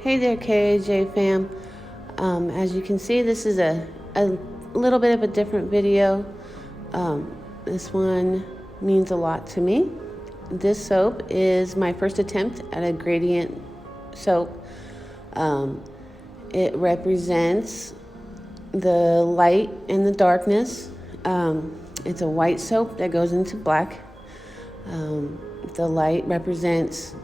Hey there, KAJ Fam. As you can see, this is a little bit of a different video. This one means a lot to me. This soap is my first attempt at a gradient soap. It represents the light and the darkness. It's a white soap that goes into black. The light represents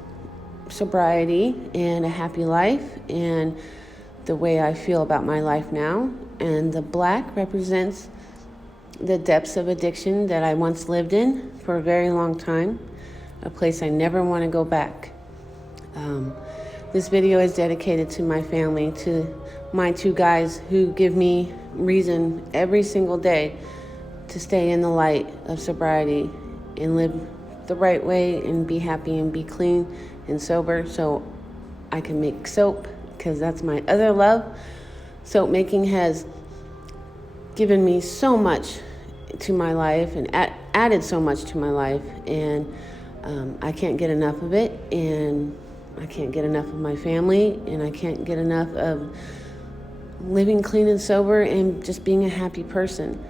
sobriety and a happy life and the way I feel about my life now. And the black represents the depths of addiction that I once lived in for a very long time, a place I never want to go back. This video is dedicated to my family, to my two guys who give me reason every single day to stay in the light of sobriety and live the right way and be happy and be clean and sober so I can make soap, because that's my other love. Soap making has given me so much to my life and added so much to my life, and I can't get enough of it, and I can't get enough of my family, and I can't get enough of living clean and sober and just being a happy person.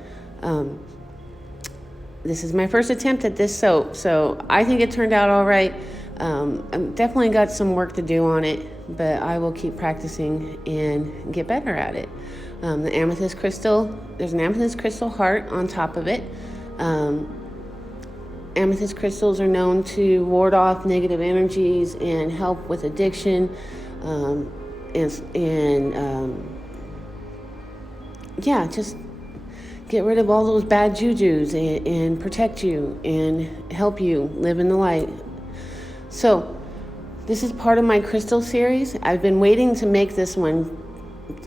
This is my first attempt at this soap, so I think it turned out all right. I've definitely got some work to do on it, but I will keep practicing and get better at it. The amethyst crystal, there's an amethyst crystal heart on top of it. Amethyst crystals are known to ward off negative energies and help with addiction, just get rid of all those bad jujus and protect you and help you live in the light. So this is part of my crystal series. I've been waiting to make this one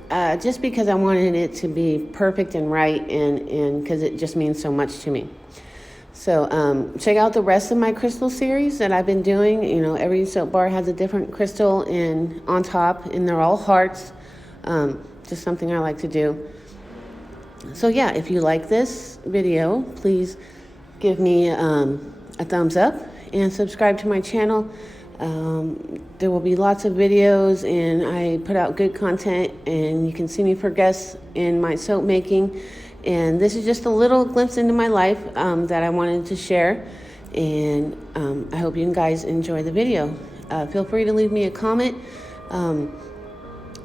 just because I wanted it to be perfect and right, and because it just means so much to me. So check out the rest of my crystal series that I've been doing. You know, every soap bar has a different crystal on top, and they're all hearts. Just something I like to do. So yeah, if you like this video, please give me a thumbs up and subscribe to my channel. There will be lots of videos, and I put out good content, and you can see me progress in my soap making. And this is just a little glimpse into my life that I wanted to share, and I hope you guys enjoy the video. Feel free to leave me a comment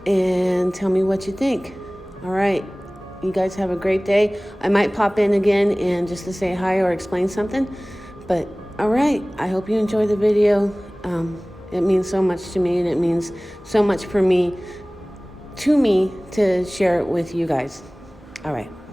and tell me what you think. All right, you guys have a great day. I might pop in again and just to say hi or explain something, but all right, I hope you enjoy the video. It means so much to me, and it means so much to me to share it with you guys. All right.